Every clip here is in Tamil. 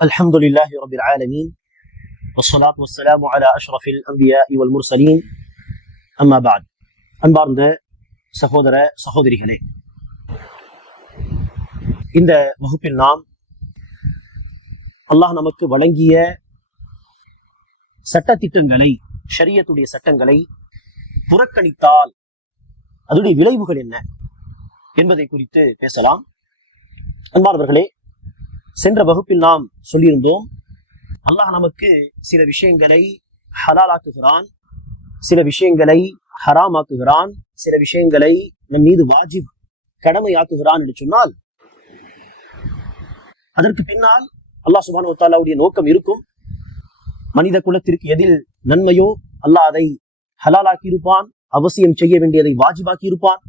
الحمد لله رب العالمين والصلاة والسلام على أشرف الأنبياء والمرسلين أما بعد அன்பார்ந்த சகோதர சகோதரிகளே இந்த வகுப்பில் நாம் அல்லாஹ் நமக்கு வழங்கிய சட்டத்திட்டங்களை ஷரியத்துடைய சட்டங்களை புறக்கணித்தால் அதனுடைய விளைவுகள் என்ன என்பதை குறித்து பேசலாம் அன்பானவர்களே சென்ற வகுப்பில் நாம் சொல்லியிருந்தோம் அல்லாஹ் நமக்கு சில விஷயங்களை ஹலாலாக்குகிறான் சில விஷயங்களை ஹராமாக்குகிறான் சில விஷயங்களை நம் மீது வாஜிப் கடமையாக்குகிறான் என்று சொன்னால் அதற்கு பின்னால் அல்லாஹ் சுபான் தாலாவுடைய நோக்கம் இருக்கும். மனித குலத்திற்கு எதில் நன்மையோ அல்லாஹ் அதை ஹலாலாக்கி இருப்பான் அவசியம் செய்ய வேண்டியதை வாஜிபாக்கி இருப்பான்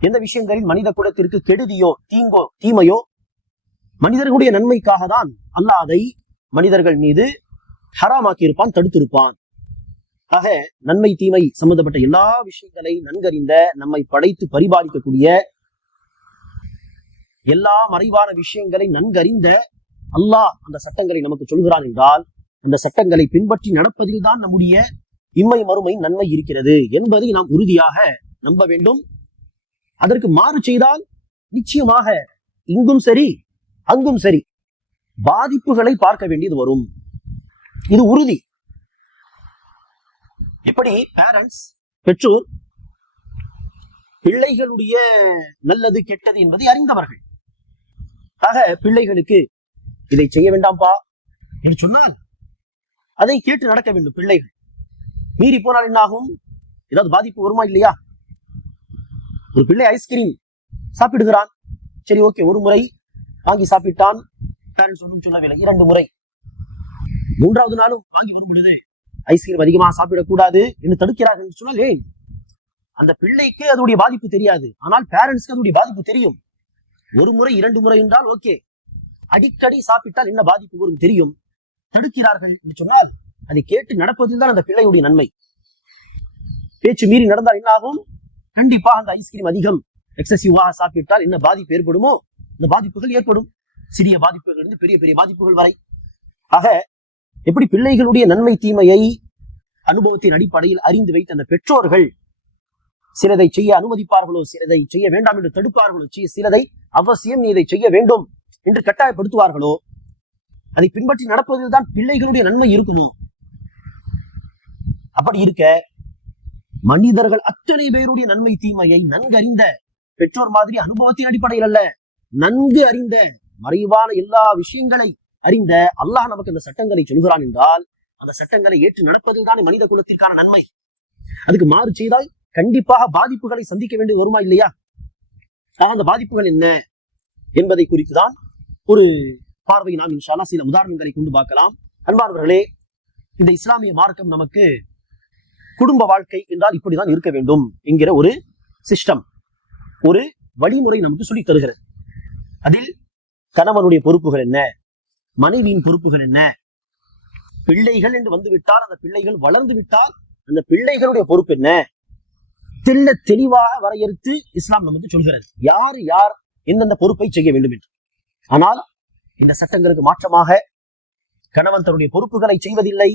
எந்த விஷயங்களில் மனித குலத்திற்கு கெடுதியோ தீங்கோ தீமையோ மனிதர்களுடைய நன்மைக்காக தான் அல்லாஹ் அதை மனிதர்கள் மீது ஹராமாக்கி இருப்பான் தடுத்திருப்பான். ஆக நன்மை தீமை சம்பந்தப்பட்ட எல்லா விஷயங்களை நன்கறிந்த நம்மை படைத்து பரிபாலிக்கக்கூடிய எல்லா மறைவான விஷயங்களை நன்கறிந்த அல்லாஹ் அந்த சட்டங்களை நமக்கு சொல்கிறான் என்றால் அந்த சட்டங்களை பின்பற்றி நடப்பதில் தான் நம்முடைய இம்மை மறுமை நன்மை இருக்கிறது என்பதை நாம் உறுதியாக நம்ப வேண்டும். அதற்கு மாறு செய்தால் நிச்சயமாக இங்கும் சரி அங்கும் சரி. பாதிப்புகளை பார்க்க வேண்டியது வரும். இது உறுதி. எப்படி? பேரண்ட்ஸ் பெற்றோர் பிள்ளைகளுடைய நல்லது கெட்டது என்பதை அறிந்தவர்கள். ஆக பிள்ளைகளுக்கு இதை செய்ய வேண்டாம்பா என்று சொன்னால் அதை கேட்டு நடக்க வேண்டும் பிள்ளைகள். மீறி போனால் என்ன ஆகும் ஏதாவது பாதிப்பு வருமா இல்லையா? ஒரு பிள்ளை ஐஸ்கிரீம் சாப்பிடுகிறான். சரி ஓகே ஒரு முறை. வாங்கி சாப்பிட்டான். பேரண்ட்ஸ் ஒன்றும் சொல்லவில்லை. இரண்டு முறை. மூன்றாவது நாளும் வாங்கி வரும் பொழுது ஐஸ்கிரீம் அதிகமாக சாப்பிடக்கூடாது என்று தடுக்கிறார்கள் என்று சொன்னால் ஏன் அந்த பிள்ளைக்கு அதனுடைய பாதிப்பு தெரியாது. ஆனால் பேரண்ட்ஸ்க்கு அதனுடைய பாதிப்பு தெரியும். ஒரு முறை இரண்டு முறை என்றால் ஓகே. அடிக்கடி சாப்பிட்டால் என்ன பாதிப்பு வரும் தெரியும். தடுக்கிறார்கள் என்று சொன்னால் அதை கேட்டு நடப்பதில் தான் அந்த பிள்ளையுடைய நன்மை. பேச்சு மீறி நடந்தால் என்ன ஆகும்? கண்டிப்பாக அந்த ஐஸ்கிரீம் அதிகம். எக்ஸசிவாக சாப்பிட்டால் என்ன பாதிப்பு ஏற்படுமோ? இந்த பாதிப்புகள் ஏற்படும். சிறிய பாதிப்புகள் இருந்து பெரிய பெரிய பாதிப்புகள் வரை. ஆக எப்படி பிள்ளைகளுடைய நன்மை தீமையை அனுபவத்தின் அடிப்படையில் அறிந்து வைத்த அந்த பெற்றோர்கள் சிலதை செய்ய அனுமதிப்பார்களோ சிலதை செய்ய வேண்டாம் என்று தடுப்பார்களோ செய்ய சிலதை அவசியம் நீ இதை செய்ய வேண்டும் என்று கட்டாயப்படுத்துவார்களோ அதை பின்பற்றி நடப்பதில் தான் பிள்ளைகளுடைய நன்மை இருக்கணும் அப்படி இருக்க மனிதர்கள் அத்தனை பேருடைய நன்மை தீமையை நன்கறிந்த பெற்றோர் மாதிரி அனுபவத்தின் அடிப்படையில் அல்ல. நன்கு அறிந்த மறைவான எல்லா விஷயங்களை அறிந்த அல்லாஹ் நமக்கு அந்த சட்டங்களை சொல்கிறான் என்றால் அந்த சட்டங்களை ஏற்று நடப்பதில் தான் மனித குலத்திற்கான நன்மை? அதுக்கு மாறு செய்தால் கண்டிப்பாக பாதிப்புகளை சந்திக்க வேண்டி வருமா இல்லையா? அந்த பாதிப்புகள் என்ன என்பதை குறித்துதான் ஒரு பார்வை நாம் இன்ஷால்லா சில உதாரணங்களை கொண்டு பார்க்கலாம். அன்பார்வர்களே இந்த இஸ்லாமிய மார்க்கம் நமக்கு குடும்ப வாழ்க்கை என்றால் இப்படிதான் இருக்க வேண்டும் என்கிற ஒரு சிஸ்டம் ஒரு வழிமுறை நமக்கு சொல்லி தருகிறது. அதில் கணவனுடைய பொறுப்புகள் என்ன? மனைவியின் பொறுப்புகள் என்ன? பிள்ளைகள் என்று வந்துவிட்டால் அந்த பிள்ளைகள் வளர்ந்து விட்டால் அந்த பிள்ளைகளுடைய பொறுப்பு என்ன? தெல்ல தெளிவாக வரையறுத்து இஸ்லாம் நமக்கு சொல்கிறது. யார் யார் எந்தெந்த பொறுப்பை செய்ய வேண்டும் என்று. ஆனால் இந்த சட்டங்களுக்கு மாற்றமாக கணவன் தன்னுடைய பொறுப்புகளை செய்வதில்லை.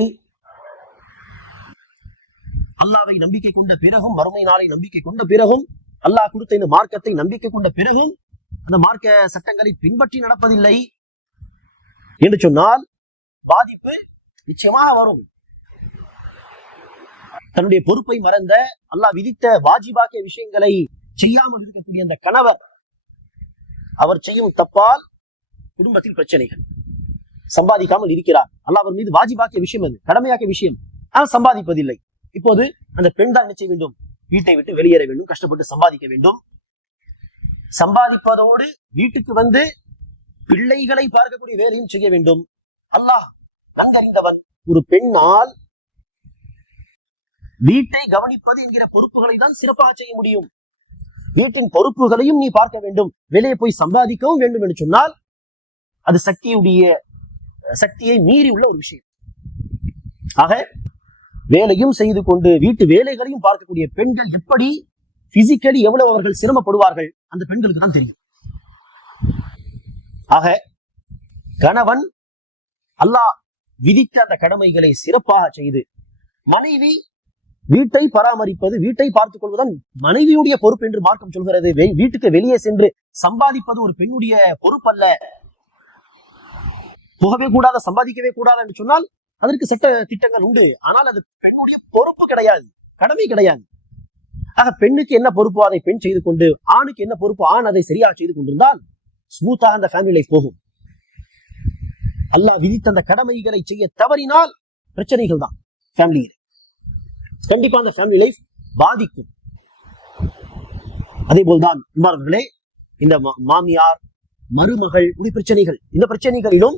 அல்லாவை நம்பிக்கை கொண்ட பிறகும் மறுமை நாளை நம்பிக்கை கொண்ட பிறகும் அல்லாஹ் கொடுத்த இந்த மார்க்கத்தை நம்பிக்கை கொண்ட பிறகும் அந்த மார்க்க சட்டங்களை பின்பற்றி நடப்பதில்லை என்று சொன்னால் பாதிப்பு நிச்சயமாக வரும். தன்னுடைய பொறுப்பை மறந்த அல்லாஹ் விதித்த வாஜிபாக்கிய விஷயங்களை செய்யாமல் இருக்கக்கூடிய அந்த கணவர் அவர் செய்யும் தப்பால் குடும்பத்தில் பிரச்சனைகள். சம்பாதிக்காமல் இருக்கிறார். அல்லாஹ் அவர் மீது வாஜிபாக்கிய விஷயம் அது கடமையாக்கிய விஷயம். ஆனால் சம்பாதிப்பதில்லை. இப்போது அந்த பெண் தான் என்ன செய்ய வேண்டும்? வீட்டை விட்டு வெளியேற வேண்டும் கஷ்டப்பட்டு சம்பாதிக்க வேண்டும். சம்பாதிப்பதோடு வீட்டுக்கு வந்து பிள்ளைகளை பார்க்கக்கூடிய வேலையும் செய்ய வேண்டும். அல்லாஹ் நன்கறிந்தவன் ஒரு பெண்ணால் வீட்டை கவனிப்பது என்கிற பொறுப்புகளை தான் சிறப்பாக செய்ய முடியும். வீட்டின் பொறுப்புகளையும் நீ பார்க்க வேண்டும். வெளியே போய் சம்பாதிக்கவும் வேண்டும் என்று சொன்னால் அது சக்தியுடைய சக்தியை மீறி உள்ள ஒரு விஷயம். ஆக வேலையும் செய்து கொண்டு வீட்டு வேலைகளையும் பார்க்கக்கூடிய பெண்கள் எப்படி பிசிக்கலி எவ்வளவு அவர்கள் சிரமப்படுவார்கள் அந்த பெண்களுக்கு தான் தெரியும். ஆக கணவன் அல்லாஹ் விதித்த அந்த கடமைகளை சிறப்பாக செய்து மனைவி வீட்டை பராமரிப்பது வீட்டை பார்த்துக் கொள்வதுதான் மனைவியுடைய பொறுப்பு என்று மார்க்கம் சொல்கிறது. வீட்டுக்கு வெளியே சென்று சம்பாதிப்பது ஒரு பெண்ணுடைய பொறுப்பல்ல. போகவே கூடாத சம்பாதிக்கவே கூடாது என்று சொன்னால் அதற்கு சட்ட திட்டங்கள் உண்டு. ஆனால் அது பெண்ணுடைய பொறுப்பு கிடையாது கடமை கிடையாது. ஆக பெண்ணுக்கு என்ன பொறுப்போ அதை பெண் செய்து கொண்டு ஆணுக்கு என்ன பொறுப்போ ஆண் அதை சரியாக செய்து கொண்டிருந்தால் ஸ்மூத்தாக அந்த ஃபேமிலி லைஃப் போகும். அல்லாஹ் விதித்த அந்த கடமைகளை செய்ய தவறினால் பிரச்சனைகள் தான் ஃபேமிலியில் கண்டிப்பா அந்த ஃபேமிலி லைஃப் பாதிக்கும். அதே போல்தான் இவ்வாறவர்களே இந்த மா- மாமியார் மருமகள் இப்படி பிரச்சனைகள் இந்த பிரச்சனைகளிலும்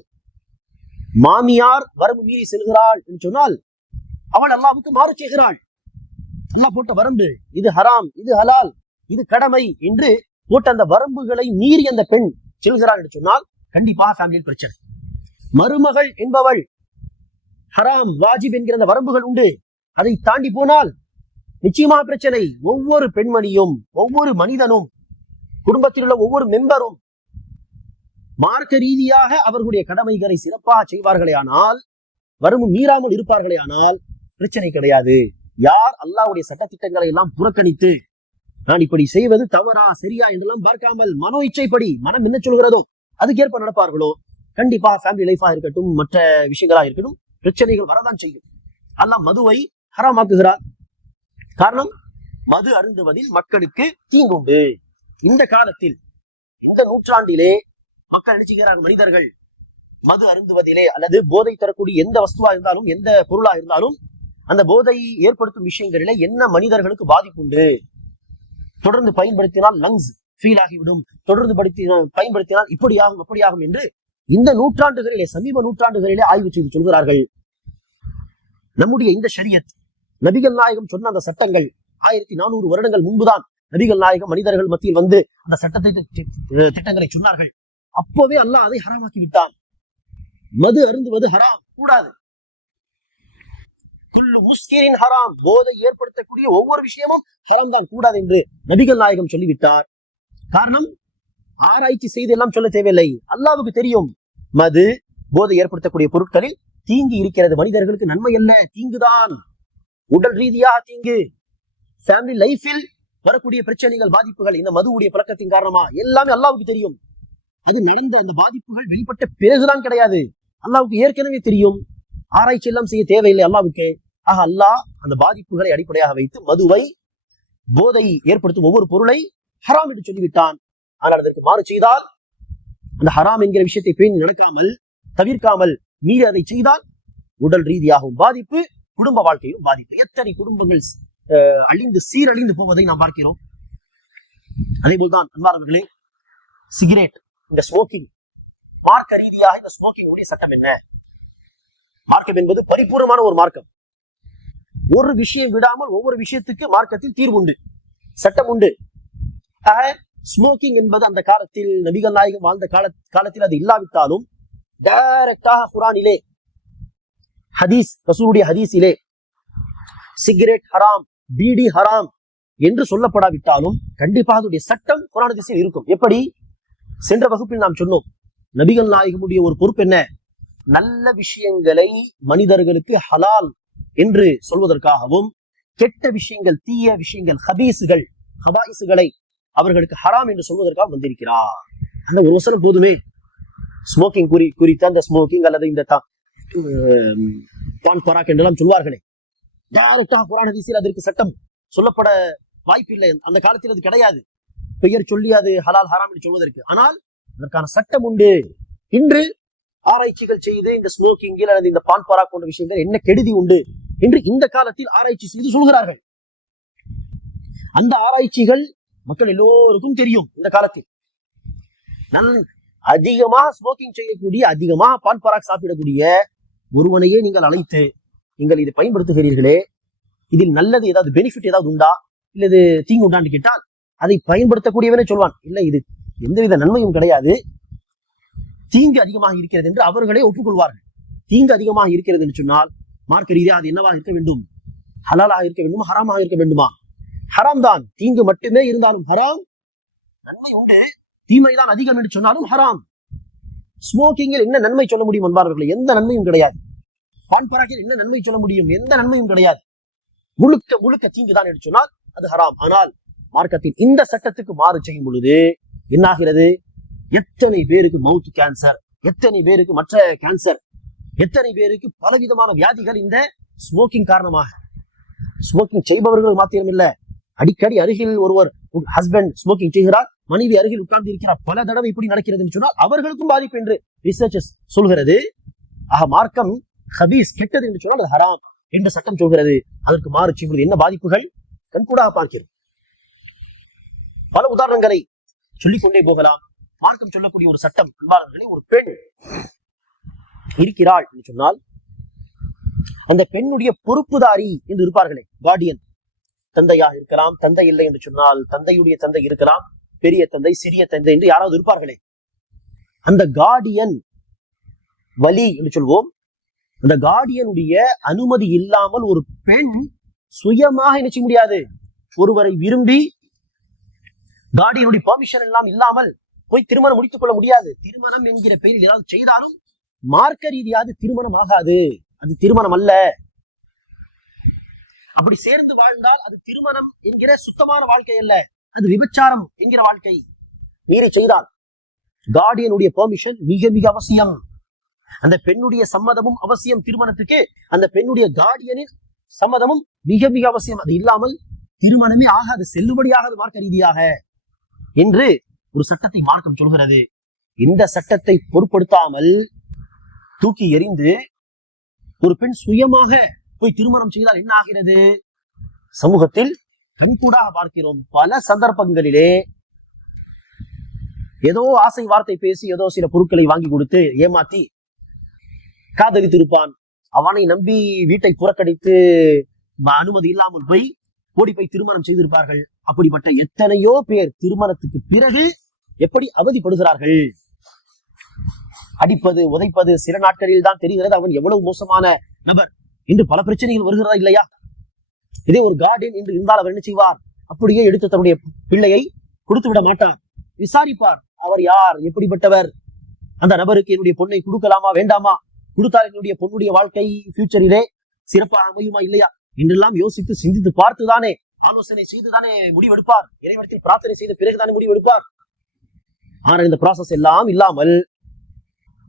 மாமியார் வரம்பு மீறி செல்கிறாள் என்று சொன்னால் அவள் அல்லாவுக்கு மாறு செய்கிறாள். அல்லாஹ் போட்ட வரம்பு இது ஹராம் இது ஹலால் இது கடமை என்று போட்ட அந்த வரம்புகளை மீறி அந்த பெண் செல்கிறாள் என்று சொன்னால் கண்டிப்பாக ஃபேமிலியில் பிரச்சனை. மருமகள் என்பவள் ஹராம் வாஜிப் என்கிற அந்த வரம்புகள் உண்டு. அதை தாண்டி போனால் நிச்சயமாக பிரச்சனை. ஒவ்வொரு பெண்மணியும் ஒவ்வொரு மனிதனும் குடும்பத்தில் உள்ள ஒவ்வொரு மெம்பரும் மார்க்க ரீதியாக அவர்களுடைய கடமைகளை சிறப்பாக செய்வார்களே ஆனால் வரம்பு மீறாமல் இருப்பார்களே ஆனால் பிரச்சனை கிடையாது. யார் அல்லாவுடைய சட்டத்திட்டங்களை எல்லாம் புறக்கணித்து நான் இப்படி செய்வது தவறா சரியா என்றெல்லாம் பார்க்காமல் மனோ இச்சைப்படி மனம் என்ன சொல்கிறதோ அதுக்கேற்ப நடப்பார்களோ? கண்டிப்பா ஃபேமிலி லைஃபா இருக்கட்டும் மற்ற விஷயங்களா இருக்கட்டும் பிரச்சனைகள் வரதான் செய்யும். அல்லாஹ் மதுவை ஹராமாக்குகிறார். காரணம் மது அருந்துவதில் மக்களுக்கு தீங்குண்டு. இந்த காலத்தில் இந்த நூற்றாண்டிலே மக்கள் நினைச்சுகிறார் மனிதர்கள்? மது அருந்துவதிலே அல்லது போதை தரக்கூடிய எந்த வஸ்துவா இருந்தாலும் எந்த பொருளா இருந்தாலும் அந்த போதை ஏற்படுத்தும் விஷயங்களிலே என்ன மனிதர்களுக்கு பாதிப்பு உண்டு? தொடர்ந்து பயன்படுத்தினால் லங்ஸ் ஃபீல் ஆகிவிடும். தொடர்ந்து படுத்தி பயன்படுத்தினால் இப்படி ஆகும் அப்படி ஆகும் என்று இந்த நூற்றாண்டுகளிலே சமீப நூற்றாண்டுகளிலே ஆய்வு செய்து சொல்கிறார்கள். நம்முடைய இந்த ஷரியத் நபிகள் நாயகம் சொன்ன அந்த சட்டங்கள் ஆயிரத்தி நானூறு வருடங்கள் முன்புதான் நபிகள் நாயகம் மனிதர்கள் மத்தியில் வந்து அந்த சட்டத்தை திட்டங்களை சொன்னார்கள். அப்போவே அல்லாஹ் அதை ஹராமாக்கி விட்டான். மது அருந்துவது ஹராம் கூடாது. குல்லு முஸ்கிரின் ஹராம். போதை ஏற்படுத்தக்கூடிய ஒவ்வொரு விஷயமும் ஹராம் தான். கூடாது என்று நபிகள் நாயகம் சொல்லிவிட்டார். காரணம் ஆராய்ச்சி செய்து எல்லாம் சொல்ல தேவையில்லை. அல்லாவுக்கு தெரியும். மது போதை ஏற்படுத்தக்கூடிய பொருட்களில் தீங்கு இருக்கிறது. மனிதர்களுக்கு நன்மை அல்ல. தீங்குதான். உடல் ரீதியாக தீங்கு. ஃபேமிலி லைஃபில் வரக்கூடிய பிரச்சனைகள் பாதிப்புகள் இந்த மதுவுடைய பழக்கத்தின் காரணமா? எல்லாமே அல்லாவுக்கு தெரியும். அது நடந்த அந்த பாதிப்புகள் வெளிப்பட்ட பிறகுதான் கிடையாது. அல்லாவுக்கு ஏற்கனவே தெரியும். ஆராய்ச்சி எல்லாம் செய்ய தேவையில்லை அல்லாவுக்கு ஆக அல்லாஹ் அந்த பாதிப்புகளை அடிப்படையாக வைத்து மதுவை போதை ஏற்படுத்தும் ஒவ்வொரு பொருளை ஹராம் என்று சொல்லிவிட்டான். ஆனால் அதற்கு மாறு செய்தால் அந்த ஹராம் என்கிற விஷயத்தை பேணி நடக்காமல் தவிர்க்காமல் மீறி அதை செய்தால் உடல் ரீதியாகவும் பாதிப்பு குடும்ப வாழ்க்கையும் பாதிப்பு. எத்தனை குடும்பங்கள் அஹ், அழிந்து சீரழிந்து போவதை நாம் பார்க்கிறோம். அதே போல்தான் அன்பார்வர்களே சிகரெட் இந்த ஸ்மோக்கிங் மார்க்க ரீதியாக இந்த ஸ்மோக்கிங் உடைய சட்டம் என்ன? மார்க்கம் என்பது பரிபூர்ணமான ஒரு மார்க்கம். ஒரு விஷயம் விடாமல் ஒவ்வொரு விஷயத்துக்கு மார்க்கத்தில் தீர்வு உண்டு சட்டம் உண்டு. ஆக ஸ்மோக்கிங் என்பது அந்த காலத்தில் நபிகள் நாயகம் வாழ்ந்த கால காலத்தில் அது இல்லாவிட்டாலும் டைரக்டாக குரானிலே ஹதீஸ் ரசூலுடைய ஹதீஸிலே சிகரெட் ஹராம் பீடி ஹராம் என்று சொல்லப்படாவிட்டாலும் கண்டிப்பாக அதனுடைய சட்டம் குரான திசையில் இருக்கும். எப்படி? சென்ற வகுப்பில் நாம் சொன்னோம் நபிகள் நாயகமுடைய ஒரு பொறுப்பு என்ன? நல்ல விஷயங்களை மனிதர்களுக்கு ஹலால் என்று சொல்வதற்காகவும் கெட்ட விஷயங்கள் தீய விஷயங்கள் ஹபீசுகள் ஹபாயிசுகளை அவர்களுக்கு ஹராம் என்று சொல்வதற்காக வந்திருக்கிறார். அந்த ஒரு வசனம் போதுமே. ஸ்மோக்கிங் குறி குறித்த அந்த ஸ்மோக்கிங் அல்லது இந்த பான் பராக் என்றெல்லாம் சொல்வார்களே. டைரக்டாக குரான் ஹதீஸில் அதற்கு சட்டம் சொல்லப்பட வாய்ப்பில்லை. அந்த காலத்தில் அது கிடையாது. பெயர் சொல்லி அது ஹலால் ஹராம் என்று சொல்வதற்கு. ஆனால் அதற்கான சட்டம் உண்டு. இன்று ஆராய்ச்சிகள் செய்து இந்த ஸ்மோக்கிங்கில் அல்லது இந்த பான் பராக் போன்ற விஷயங்கள் என்ன கெடுதி உண்டு? என்று இந்த காலத்தில் ஆராய்ச்சி செய்து சொல்கிறார்கள். அந்த ஆராய்ச்சிகள் மக்கள் எல்லோருக்கும் தெரியும் இந்த காலத்தில். நான் அதிகமாக ஸ்மோக்கிங் செய்யக்கூடிய அதிகமாக பான் பராக் சாப்பிடக்கூடிய ஒருவனையே நீங்கள் அழைத்து நீங்கள் இதை பயன்படுத்துகிறீர்களே. இதில் நல்லது ஏதாவது பெனிஃபிட் ஏதாவது உண்டா? இல்ல இது தீங்கு உண்டான்னு கேட்டால் அதை பயன்படுத்தக்கூடியவனே சொல்வான். இல்ல இது எந்தவித நன்மையும் கிடையாது. தீங்கு அதிகமாக இருக்கிறது என்று அவர்களே ஒப்புக்கொள்வார்கள். தீங்கு அதிகமாக இருக்கிறது என்று சொன்னால் மார்க்க ரீதியாக அது என்னவாக இருக்க வேண்டும்? ஹலாலாக இருக்க வேண்டுமா? ஹராமாக இருக்க வேண்டுமா? ஹராம் தான். தீங்கு மட்டுமே இருந்தாலும் ஹராம். நன்மை உண்டு. தீமைதான் அதிகம் என்று சொன்னாலும் ஹராம். ஸ்மோக்கிங்கில் என்ன நன்மை சொல்ல முடியும் என்பார்கள் எந்த நன்மையும் கிடையாது. பான் பராக்கில் என்ன நன்மை சொல்ல முடியும்? எந்த நன்மையும் கிடையாது. முழுக்க முழுக்க தீங்குதான் என்று சொன்னால் அது ஹராம். ஆனால் மார்க்கத்தின் இந்த சட்டத்துக்கு மாறு செய்யும் பொழுது என்னாகிறது? எத்தனை பேருக்கு மவுத் கேன்சர் எத்தனை பேருக்கு மற்ற கேன்சர் எத்தனை பேருக்கு பலவிதமான வியாதிகள் இந்த ஸ்மோக்கிங் காரணமாக? ஸ்மோக்கிங் செய்பவர்கள் மாத்திரம் இல்ல அடிக்கடி அருகில் ஒருவர் ஹஸ்பண்ட் ஸ்மோக்கிங் செய்கிறார் மனைவி அருகில் உட்கார்ந்து இருக்கிறார். பல தடவை இப்படி நடக்கிறது என்று சொன்னால் அவர்களுக்கும் பாதிப்பு என்று ரிசர்ச்சஸ் சொல்கிறது. ஆக மார்க்கம் ஹபீஸ் கெட்டது என்று சொன்னால் அது ஹராம் என்ற சட்டம் சொல்கிறது. அதற்கு மாறு செய்வது என்ன பாதிப்புகள்? கண்கூடாக பார்க்கிறோம். பல உதாரணங்களை சொல்லிக் கொண்டே போகலாம். மார்க்கம் சொல்லக்கூடிய ஒரு சட்டம் அன்பாளர்களே ஒரு பெண் இருக்கிறாள் என்று சொன்னால் அந்த பெண்ணுடைய பொறுப்புதாரி என்று இருப்பார்களே கார்டியன் தந்தையாக இருக்கலாம் தந்தை இல்லை என்று சொன்னால் தந்தையுடைய தந்தை இருக்கலாம் பெரிய தந்தை சிறிய தந்தை என்று யாராவது இருப்பார்களே. அந்த கார்டியன் வலி என்று சொல்வோம் அந்த கார்டியனுடைய அனுமதி இல்லாமல் ஒரு பெண் சுயமாக என்ன முடியாது? ஒருவரை விரும்பி கார்டியனுடைய பர்மிஷன் எல்லாம் இல்லாமல் போய் திருமணம் முடித்துக் கொள்ள முடியாது. திருமணம் என்கிற பெயரில் ஏதாவது செய்தாலும் மார்க்க ரீதியாது திருமணம் ஆகாது. அது திருமணம் அல்ல. அப்படி சேர்ந்து வாழ்ந்தால் அது திருமணம் என்கிற சுத்தமான வாழ்க்கை அல்ல. அது விபச்சாரம் என்கிற வாழ்க்கை. மீறி செய்தால். கார்டியனுடைய பெர்மிஷன் மிக மிக அவசியம். அந்த பெண்ணுடைய சம்மதமும் அவசியம் திருமணத்துக்கு. அந்த பெண்ணுடைய கார்டியனின் சம்மதமும் மிக மிக அவசியம். அது இல்லாமல் திருமணமே ஆகாது செல்லுபடியாகாது மார்க்க ரீதியாக. என்று ஒரு சட்டத்தை மார்க்கம் சொல்கிறது. இந்த சட்டத்தை பொருட்படுத்தாமல் தூக்கி எறிந்து ஒரு பெண் சுயமாக போய் திருமணம் செய்தால் என்ன ஆகிறது? சமூகத்தில் கண்கூடாக பார்க்கிறோம். பல சந்தர்ப்பங்களிலே ஏதோ ஆசை வார்த்தை பேசி ஏதோ சில பொருட்களை வாங்கி கொடுத்து ஏமாத்தி காதலித்திருப்பான். அவனை நம்பி வீட்டை புறக்கணித்து அனுமதி இல்லாமல் போய் ஓடி போய் திருமணம் செய்திருப்பார்கள். அப்படிப்பட்ட எத்தனையோ பேர் திருமணத்துக்கு பிறகு எப்படி அவதிப்படுகிறார்கள்? அடிப்பது உதைப்பது சில நாட்களில் தான் தெரிகிறது. அவன் எவ்வளவு மோசமான நபர். இன்று பல பிரச்சனைகள் வருகிறதா இல்லையா? இதே ஒரு கார்டன் என்று இருந்தால் அவர் என்ன செய்வார்? அப்படியே எடுத்து தன்னுடைய பிள்ளையை கொடுத்து விட மாட்டார். விசாரிப்பார். அவர் யார்? எப்படிப்பட்டவர்? அந்த நபருக்கு என்னுடைய பொண்ணை கொடுக்கலாமா வேண்டாமா? கொடுத்தால் என்னுடைய பொண்ணுடைய வாழ்க்கை ஃபியூச்சரிலே சிறப்பாக அமையுமா இல்லையா? என்றெல்லாம் யோசித்து சிந்தித்து பார்த்துதானே ஆலோசனை செய்துதானே முடிவெடுப்பார். இறைவனத்தில் பிரார்த்தனை செய்த பிறகுதானே முடிவெடுப்பார். ஆனால் இந்த ப்ராசஸ் எல்லாம் இல்லாமல்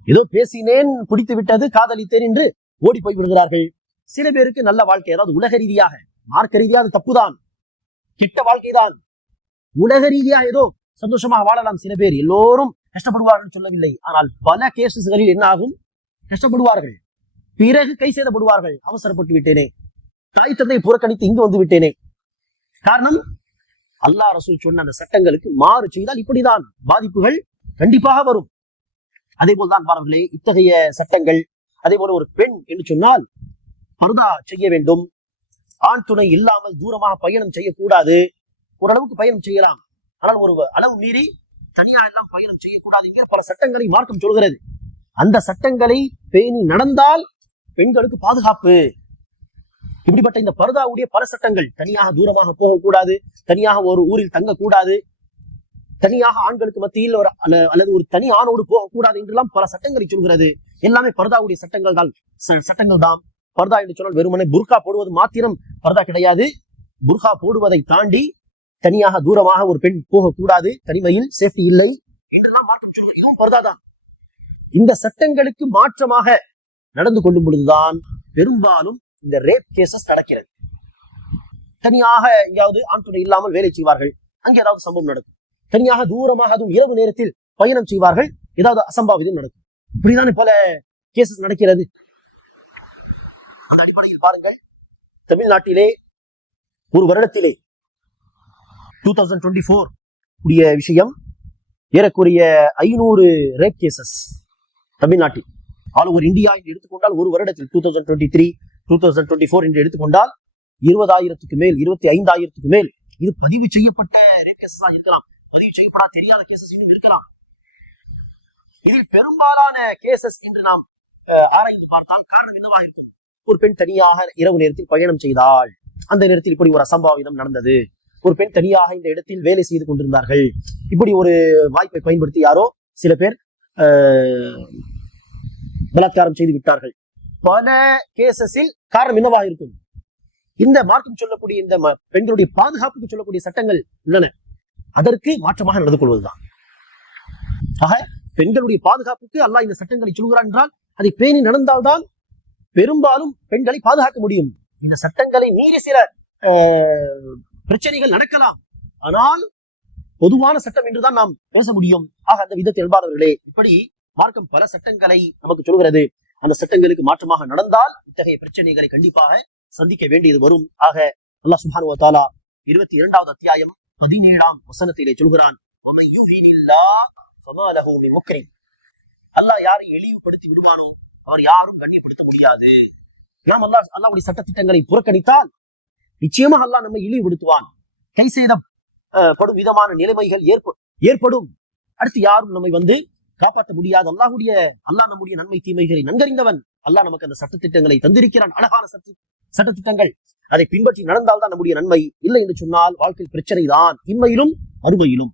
ஏதோ பேசினேன் பிடித்து விட்டது காதலித்தேன் என்று ஓடி போய் விடுகிறார்கள். சில பேருக்கு நல்ல வாழ்க்கை அதாவது உலக ரீதியாக மார்க்க ரீதியாக அது தப்புதான். கிட்ட வாழ்க்கைதான். உலக ரீதியாக ஏதோ சந்தோஷமாக வாழலாம் சில பேர். எல்லோரும் கஷ்டப்படுவார்கள் சொல்லவில்லை. ஆனால் பல கேசஸ்களில் என்ன ஆகும்? கஷ்டப்படுவார்கள். பிறகு கை செய்தப்படுவார்கள் அவசரப்பட்டு விட்டேனே. தாய் தந்தை புறக்கணித்து இங்கு வந்து விட்டேனே. காரணம் அல்லாஹ் ரசூல் சொன்ன அந்த சட்டங்களுக்கு மாறு செய்தால் இப்படிதான். பாதிப்புகள் கண்டிப்பாக வரும். அதே போல்தான் பாருங்களே இத்தகைய சட்டங்கள் அதே போல ஒரு பெண் என்று சொன்னால் பர்தா செய்ய வேண்டும். ஆண் துணை இல்லாமல் தூரமாக பயணம் செய்யக்கூடாது. ஓரளவுக்கு பயணம் செய்யலாம். ஆனால் ஒரு அளவு மீறி தனியா எல்லாம் பயணம் செய்யக்கூடாது என்கிற பல சட்டங்களை மார்க்கம் சொல்கிறது. அந்த சட்டங்களை பேணி நடந்தால் பெண்களுக்கு பாதுகாப்பு. இப்படிப்பட்ட இந்த பர்தாவுடைய பல சட்டங்கள் தனியாக தூரமாக போகக்கூடாது தனியாக ஒரு ஊரில் தங்கக்கூடாது. தனியாக ஆண்களுக்கு மத்தியில் ஒரு அல்ல- அல்லது ஒரு தனி ஆணோடு போகக்கூடாது என்றெல்லாம் பல சட்டங்களை சொல்கிறது. எல்லாமே பர்தாவுடைய சட்டங்கள் தான். சட்டங்கள் தான் பர்தா என்று சொன்னால் வெறுமனே புர்கா போடுவது மாத்திரம் பர்தா கிடையாது. புர்கா போடுவதை தாண்டி தனியாக தூரமாக ஒரு பெண் போகக்கூடாது. தனிமையில் சேஃப்டி இல்லை என்றெல்லாம் மாற்றம் சொல்கிறது. இதுவும் பர்தா தான். இந்த சட்டங்களுக்கு மாற்றமாக நடந்து கொள்ளும் பொழுதுதான் பெரும்பாலும் இந்த ரேப் கேசஸ் நடக்கிறது. தனியாக எங்கேயாவது ஆண் துணை இல்லாமல் வேலை செய்வார்கள். அங்கே ஏதாவது சம்பவம் நடக்கும். தனியாக தூரமாக அதுவும் இரவு நேரத்தில் பயணம் செய்வார்கள். ஏதாவது அசம்பாவிதம் நடக்கும். இப்படிதானே பல கேசஸ் நடக்கிறது. அந்த அடிப்படையில் பாருங்கள். தமிழ்நாட்டிலே ஒரு வருடத்திலே டூ தௌசண்ட் டுவெண்ட்டி ஃபோர் உடைய விஷயம். ஏறக்குறைய ஐநூறு ரேப் கேசஸ் தமிழ்நாட்டில். ஆல் ஓவர் இந்தியா என்று எடுத்துக்கொண்டால் ஒரு வருடத்தில் two thousand twenty three two thousand twenty four என்று எடுத்துக்கொண்டால் இருபதாயிரத்துக்கு மேல் இருபத்தி ஐந்தாயிரத்துக்கு மேல் இது பதிவு செய்யப்பட்ட ரேப் கேசஸ் தான் இருக்கலாம். பதிவு செய்யப்படா தெரியாத கேசஸ் இன்னும் இருக்கலாம். இதில் பெரும்பாலான கேசஸ் என்று நாம் ஆராய்ந்து பார்த்தால் காரணம் என்னவாக இருக்கும்? ஒரு பெண் தனியாக இரவு நேரத்தில் பயணம் செய்தால் அந்த நேரத்தில் இப்படி ஒரு அசம்பாவிதம் நடந்தது. ஒரு பெண் தனியாக இந்த இடத்தில் வேலை செய்து கொண்டிருந்தார்கள். இப்படி ஒரு வாய்ப்பை பயன்படுத்தி யாரோ சில பேர் ஆஹ், பலாத்காரம் செய்து விட்டார்கள். பல கேசஸில் காரணம் என்னவாக இருக்கும்? இந்த மார்க்கம் சொல்லக்கூடிய இந்த ம- பெண்களுடைய பாதுகாப்புக்கு சொல்லக்கூடிய சட்டங்கள் உள்ளன. அதற்கு மாற்றமாக நடந்து கொள்வதுதான். ஆக பெண்களுடைய பாதுகாப்புக்கு அல்லாஹ் இந்த சட்டங்களை சொல்கிறான் என்றால் அதை பேணி நடந்தால்தான் பெரும்பாலும் பெண்களை பாதுகாக்க முடியும். இந்த சட்டங்களை மீறி சில பிரச்சனைகள் நடக்கலாம். ஆனால் பொதுவான சட்டம் என்றுதான் நாம் பேச முடியும். ஆக அந்த விதத்தில் என்பார்களே இப்படி மார்க்கம் பல சட்டங்களை நமக்கு சொல்கிறது. அந்த சட்டங்களுக்கு மாற்றமாக நடந்தால் இத்தகைய பிரச்சனைகளை கண்டிப்பாக சந்திக்க வேண்டியது வரும். ஆக அல்லாஹ் சுப்ஹானஹு தாலா இருபத்தி இரண்டாவது அத்தியாயம் பதினேழாம் வசனத்திலே சொல்கிறான் அல்லாஹ் யாரை இழிவுபடுத்தி விடுவானோ அவர் யாரும் கண்ணியப்படுத்த முடியாது. நாம் அல்லாஹ் அல்லாவுடைய சட்ட திட்டங்களை புறக்கணித்தால் நிச்சயமாக அல்லாஹ் நம்மை இழிவுபடுத்துவான். கை சேதம் படும் விதமான நிலைமைகள் ஏற்படும். அடுத்து யாரும் நம்மை வந்து காப்பாற்ற முடியாது. அல்லாஹுடைய அல்லாஹ் நம்முடைய நன்மை தீமைகளை நன்கறிந்தவன் அல்லாஹ் நமக்கு அந்த சட்ட திட்டங்களை தந்திருக்கிறான். அழகான சட்ட சட்ட திட்டங்கள் அதை பின்பற்றி நடந்தால்தான் நம்முடைய நன்மை இல்லை என்று சொன்னால் வாழ்க்கை பிரச்சனை தான் இம்மையிலும் மறுமையிலும்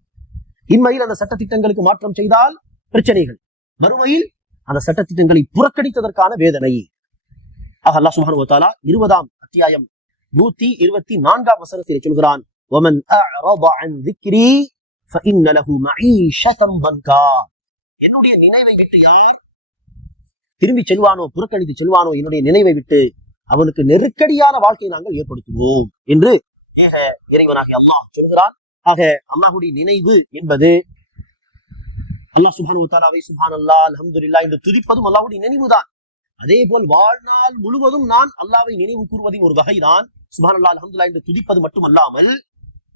இம்மையில் அந்த சட்ட திட்டங்களுக்கு மாற்றம் செய்தால் பிரச்சனைகள் மறுமையில் அந்த சட்ட திட்டங்களை புறக்கணித்ததற்கான வேதனை ஆக அல்லாஹ் சுப்ஹானஹு வ தஆலா இருபதாம் அத்தியாயம் நூத்தி இருபத்தி நான்காம் வசனத்தில் சொல்கிறான் ومن أعرض عن ذكري فإن له معيشة ضنكا என்னுடைய நினைவை விட்டு யார் திரும்பி செல்வானோ புறக்கணித்து செல்வானோ என்னுடைய நினைவை விட்டு அவனுக்கு நெருக்கடியான வாழ்க்கையை நாங்கள் ஏற்படுத்துவோம் என்று ஏக இறைவனாக அல்லாஹ் சொல்கிறான். ஆக அல்லாஹுடைய நினைவு என்பது அல்லாஹ் சுப்ஹானஹு உத்தாராவை தஆலாவை அல்லா அல்லாஹ் என்று துதிப்பதும் அல்லாஹுடைய நினைவுதான். அதே போல் வாழ்நாள் முழுவதும் நான் அல்லாவை நினைவு கூறுவதின் ஒரு வகைதான் சுப்ஹான் அல்லாஹ் அலமதுல்லா என்று துதிப்பது மட்டுமல்லாமல்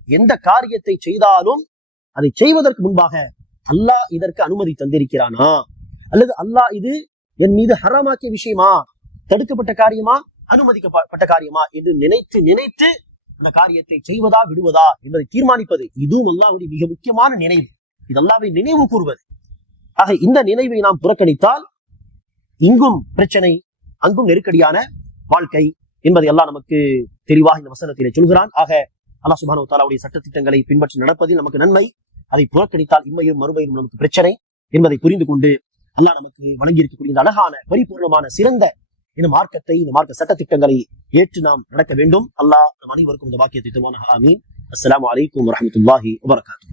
எந்த காரியத்தை செய்தாலும் அதை செய்வதற்கு முன்பாக அல்லாஹ் இதற்கு அனுமதி தந்திருக்கிறானா? அல்லது அல்லாஹ் இது என் மீது ஹராமாக்கிய விஷயமா? தடுக்கப்பட்ட காரியமா? அனுமதிக்கப்பட்ட காரியமா என்று நினைத்து நினைத்து அந்த காரியத்தை செய்வதா விடுவதா என்பதை தீர்மானிப்பது இதுவும் அல்லாவுடைய மிக முக்கியமான நினைவு. இது அல்லாவை நினைவு கூறுவது. ஆக இந்த நினைவை நாம் புறக்கணித்தால் இங்கும் பிரச்சனை அங்கும் நெருக்கடியான வாழ்க்கை என்பதை எல்லாம் நமக்கு தெளிவாக இந்த வசனத்திலே சொல்கிறான். ஆக அல்லா சுபானு தாலாவுடைய சட்டத்திட்டங்களை பின்பற்றி நடப்பதில் நமக்கு நன்மை. அதை புறக்கணித்தால் இம்மையும் மறுமையும் நமக்கு பிரச்சனை என்பதை புரிந்து கொண்டு அல்லாஹ் நமக்கு வழங்கி இருக்கக்கூடிய இந்த அழகான பரிபூர்ணமான சிறந்த இந்த மார்க்கத்தை இந்த மார்க்க சட்டத்திட்டங்களை ஏற்று நாம் நடக்க வேண்டும். அல்லாஹ் நம் அனைவருக்கும் இந்த வாக்கியத்தை தருவானாக. ஆமீன். அஸ்லாம் வலைக்கம் வரமத்துல்லாஹி வபரகாத்துஹு.